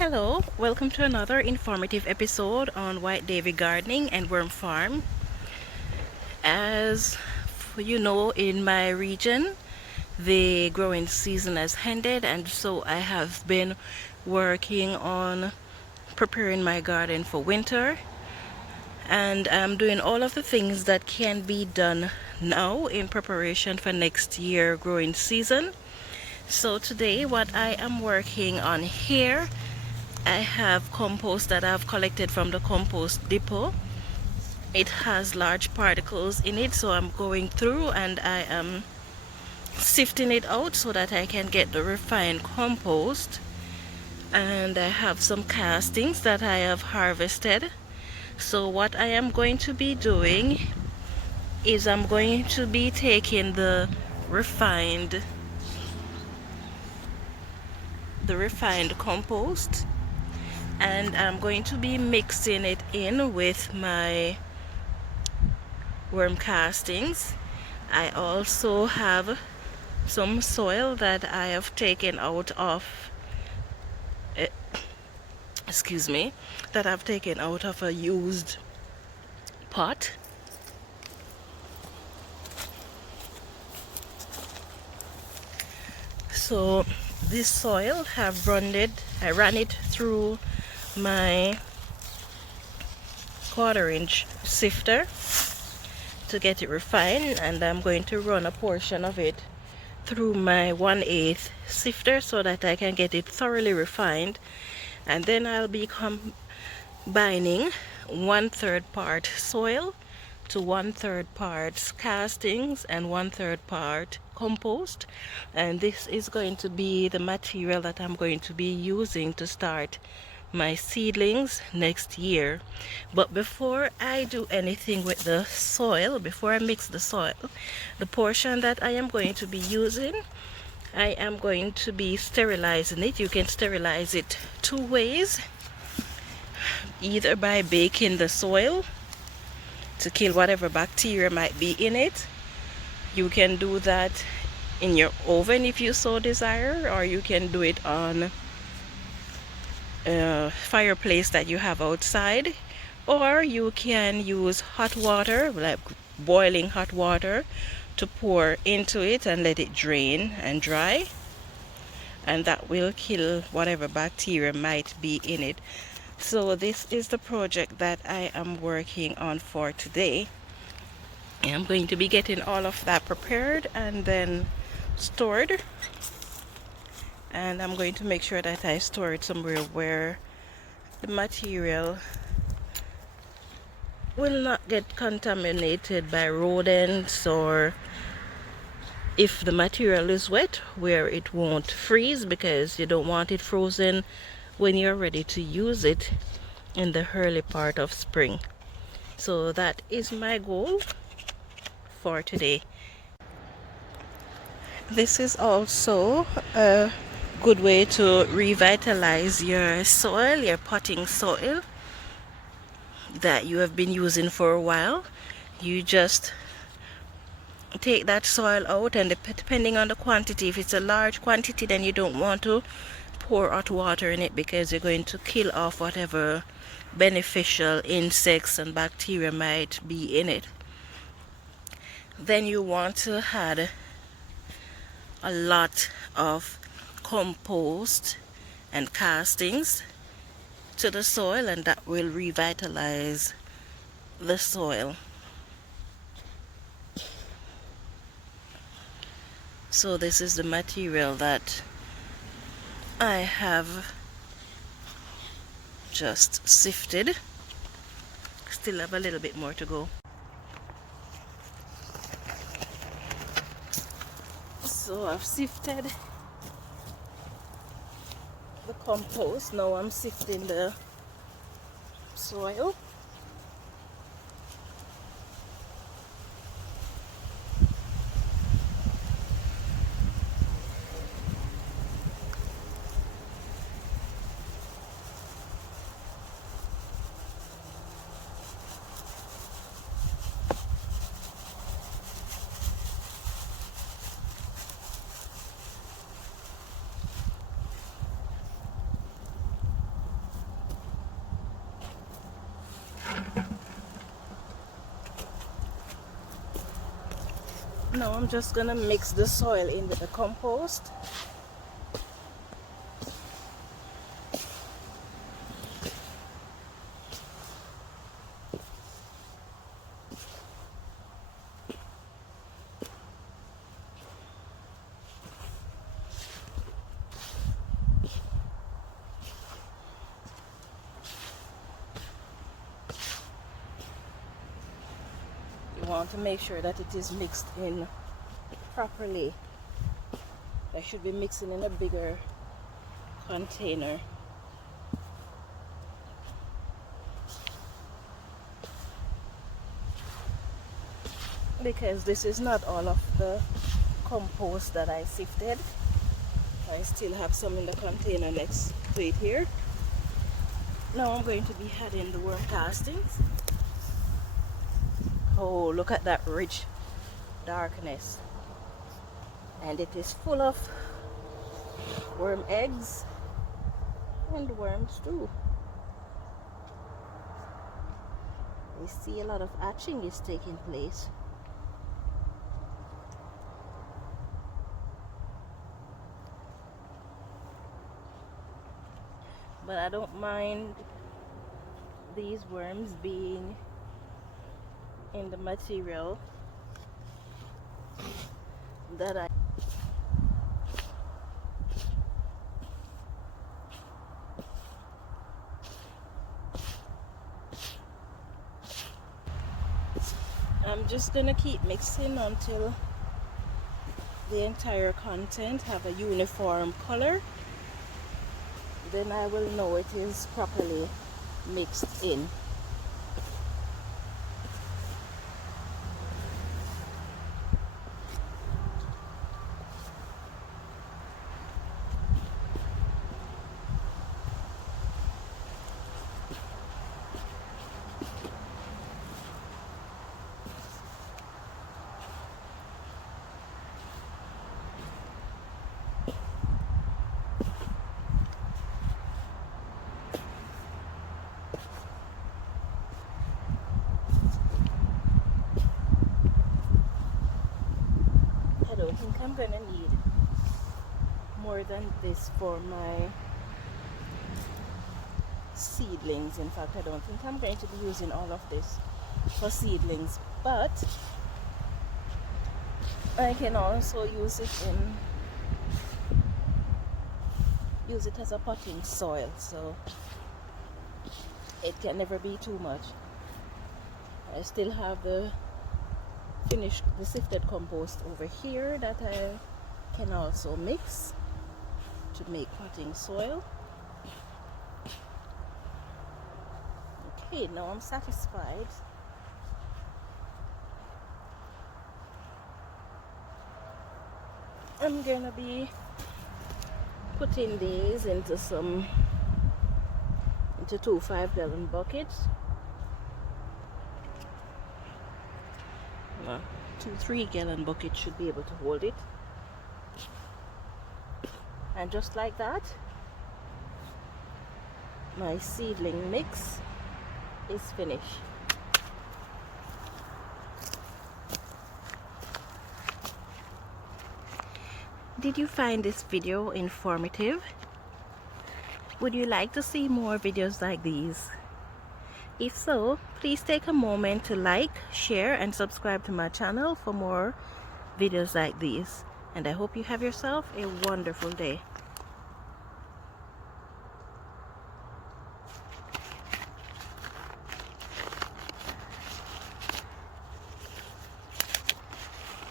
Hello, welcome to another informative episode on White Davy Gardening and Worm Farm. As you know, in my region, the growing season has ended, and so I have been working on preparing my garden for winter. And I'm doing all of the things that can be done now in preparation for next year growing season. So today, what I am working on here, I have compost that I've collected from the compost depot. It has large particles in it, so I'm going through and I am sifting it out so that I can get the refined compost. And I have some castings that I have harvested. So what I am going to be doing is I'm going to be taking the refined compost, and I'm going to be mixing it in with my worm castings. I also have some soil that I have taken out of that I've taken out of a used pot. So this soil I ran it through my 1/4-inch sifter to get it refined, and I'm going to run a portion of it through my 1/8 sifter so that I can get it thoroughly refined. And then I'll be combining 1/3 part soil to 1/3 parts castings and 1/3 part compost, and this is going to be the material that I'm going to be using to start my seedlings next year. But before I do anything with the soil, before I mix the soil, the portion that I am going to be using, I am going to be sterilizing it. You can sterilize it two ways, either by baking the soil to kill whatever bacteria might be in it. You can do that in your oven if you so desire, or you can do it on a fireplace that you have outside, or you can use hot water, like boiling hot water, to pour into it and let it drain and dry, and that will kill whatever bacteria might be in it. So this is the project that I am working on for today. I'm going to be getting all of that prepared and then stored, and I'm going to make sure that I store it somewhere where the material will not get contaminated by rodents, or if the material is wet, where it won't freeze, because you don't want it frozen when you're ready to use it in the early part of spring. So that is my goal for today. This is also a good way to revitalize your soil, your potting soil that you have been using for a while. You just take that soil out, and depending on the quantity, if it's a large quantity, then you don't want to pour hot water in it, because you're going to kill off whatever beneficial insects and bacteria might be in it. Then you want to add a lot of compost and castings to the soil, and that will revitalize the soil. So this is the material that I have just sifted. Still have a little bit more to go. So I've sifted the compost. Now I'm sifting the soil. Now I'm just gonna mix the soil in with the compost. You want to make sure that it is mixed in properly. I should be mixing in a bigger container. Because this is not all of the compost that I sifted. I still have some in the container next to it here. Now I'm going to be adding the worm castings. Oh, look at that rich darkness. And it is full of worm eggs and worms too. We see a lot of hatching is taking place. But I don't mind these worms being in the material that I'm just gonna keep mixing until the entire content have a uniform color. Then I will know it is properly mixed in. I don't think I'm gonna need more than this for my seedlings. In fact, I don't think I'm going to be using all of this for seedlings, but I can also use it as a potting soil, so it can never be too much. I still have the sifted compost over here that I can also mix to make potting soil. Okay, now I'm satisfied. I'm gonna be putting these into two 5-gallon buckets. Well, 2 3-gallon buckets should be able to hold it. And just like that, my seedling mix is finished. Did you find this video informative? Would you like to see more videos like these? If so, please take a moment to like, share, and subscribe to my channel for more videos like these. And I hope you have yourself a wonderful day.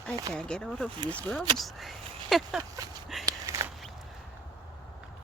I can't get out of these gloves.